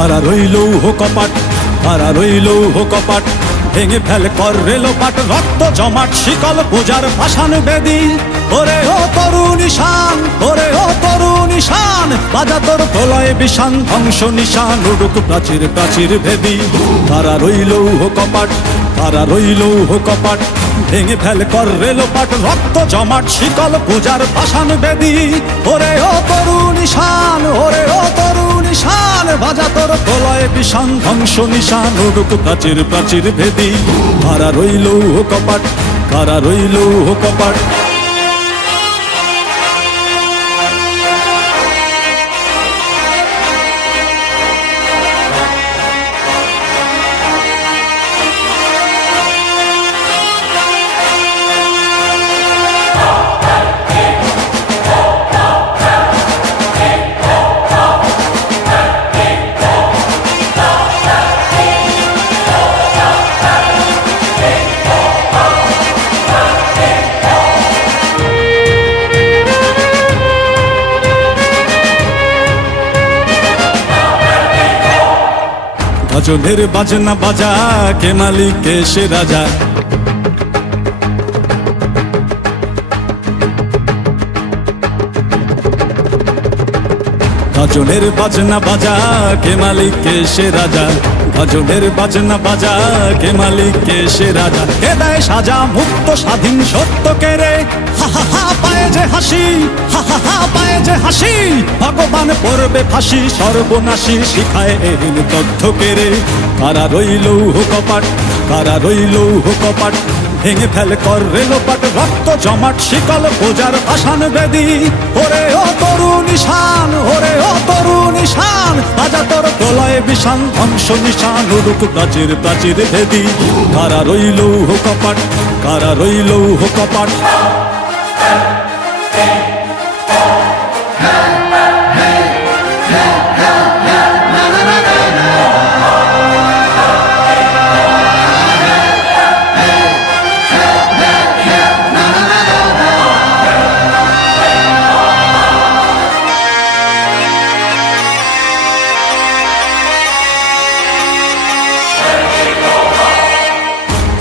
কারা রইল কপাট, কারা রইল কপাট, ভেঙে ফেল কর রেলোপাট, রক্ত জমাট শিকল পূজার পাষাণ বেদী। ওরে ও তরুণ ঈশান, ওরে ও তরুণ ঈশান, বাজা তোর প্রলয় বিষান, ধ্বংস নিশান উড়ুক প্রাচীর প্রাচীর ভেদী। কারা রইল কপাট, কারা রইল কপাট, ভেঙে ফেল কর রেলোপাট, রক্ত জমাট শিকল পূজার পাষাণ বেদী। ওরে ও তরুণ ঈশান, ওরে ও তরুণ ঈশান, বাজা তোর প্রলয় বিষান, ধ্বংস নিশান উড়ুক প্রাচীর প্রাচীর ভেদী। কারা রইল কপাট, কারা রইল কপাট। গজলের বাজনা বাজা, কে মালিক কে সে রাজা। গজলের বাজনা বাজা, কে মালিক কে সে রাজা। গজলের বাজনা বাজা, কে মালিক কে সে রাজা। কে দেয় সাজা মুক্ত স্বাধীন সত্য কে রে, হা হা হা পায়ে যে হাসি, হা হা হা পায়ে যে হাসি। ভগবান পড়বে ফাঁসি, সর্বনাশী শিখায় এহীন তথ্য কে রে। কারা রইল কপাট, কারা রইল কপাট, ভেঙে ফেল কর রেলোপাট, রক্ত জমাট শিকল পূজার পাষাণ বেদী। ওরে ও তরুণ ঈশান, ওরে ও তরুণ ঈশান, বাজা তোর প্রলয় বিষান, ধ্বংস নিশান উড়ুক প্রাচীর প্রাচীর ভেদী। কারা রইল কপাট, কারা রইল কপাট।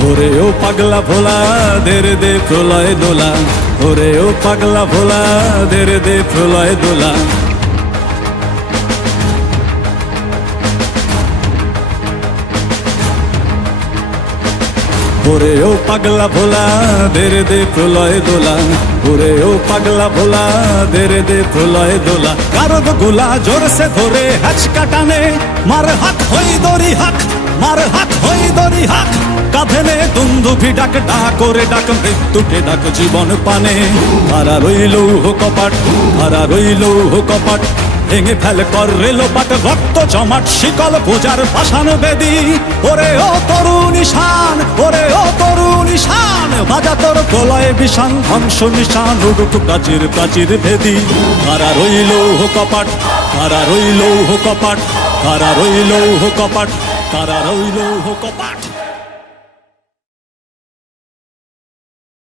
ওরে ও পাগলা ভোলা, দেরে দে প্রলয় দোলা। ওরে ও পাগলা ভোলা, দেরে দে প্রলয় দোলা। ওরে ও পাগলা ভোলা, দেরে দে প্রলয় দোলা। ওরে ও পাগলা ভোলা, দেরে দে প্রলয় দোলা। কারদ গোলা জোরসে ধরে হাঁচকা টানে, মার হাক হই দড়ি হাক, মার হাক হই দড়ি হাক। কাঁধে নে দুন্দুভি ডাক, ডাক করে ডাক মৃত্যুকে ডাক জীবন পানে। কারা রইল কপাট, কারা রইল কপাট, ভেঙে ফেল কর রেলোপাট, রক্ত জমাট শিকল পূজার পাষাণ বেদী। ওরে ও তরুণ ঈশান, ওরে ও তরুণ ঈশান, বাজা তোর প্রলয় বিষান, ধ্বংস নিশান উড়ুক প্রাচীর প্রাচীর ভেদী। কারা রইল কপাট, কারা রইল কপাট, কারা রইল কপাট, কারা রইল কপাট।